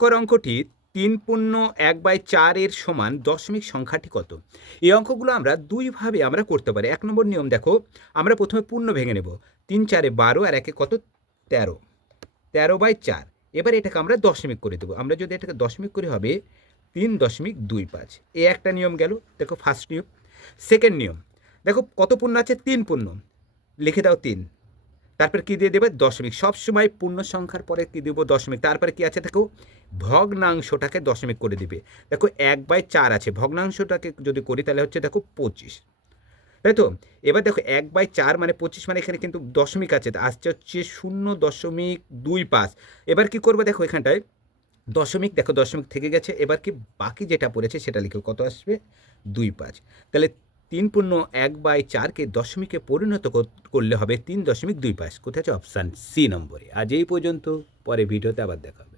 পর অঙ্কটি তিন পূর্ণ এক বাই চারের সমান দশমিক সংখ্যাটি কত? এই অঙ্কগুলো আমরা দুইভাবে আমরা করতে পারি। এক নম্বর নিয়ম দেখো, আমরা প্রথমে পূর্ণ ভেঙে নেব। তিন, চারে বারো আর একে কত? তেরো। তেরো বাই চার। এবার এটাকে আমরা দশমিক করে দেবো। আমরা যদি এটাকে দশমিক করে হবে তিন দশমিক দুই পাঁচ। এ একটা নিয়ম গেল। দেখো ফার্স্ট নিয়ম। সেকেন্ড নিয়ম। দেখো, কত পূর্ণ আছে? তিন পূর্ণ। লিখে দাও তিন। তারপর কি দিয়ে দেবে? দশমিক। সবসময় পূর্ণ সংখ্যার পরে কি দেবো? দশমিক। তারপরে কি আছে? দেখো, ভগ্নাংশটাকে দশমিক করে দিবে। দেখো, এক বাই চার আছে। ভগ্নাংশটাকে যদি করি, তাহলে হচ্ছে দেখো পঁচিশ। তাই তো? এবার দেখো, এক বাই চার মানে পঁচিশ মানে এখানে কিন্তু দশমিক আছে। আসছে হচ্ছে শূন্য দশমিক দুই পাঁচ। এবার কি করব? দেখো, এখানটায় দশমিক, দেখো দশমিক থেকে গেছে। এবার কি বাকি যেটা পড়েছে, সেটা লিখো। কত আসবে? দুই পাঁচ। তাহলে তিন পূর্ণ এক বাই চারকে দশমিকে পরিণত করলে হবে তিন দশমিক দুই পাঁচ। কোথায় আছে? অপশান সি নম্বরে। আজ এই পর্যন্ত। পরে ভিডিওতে আবার দেখা।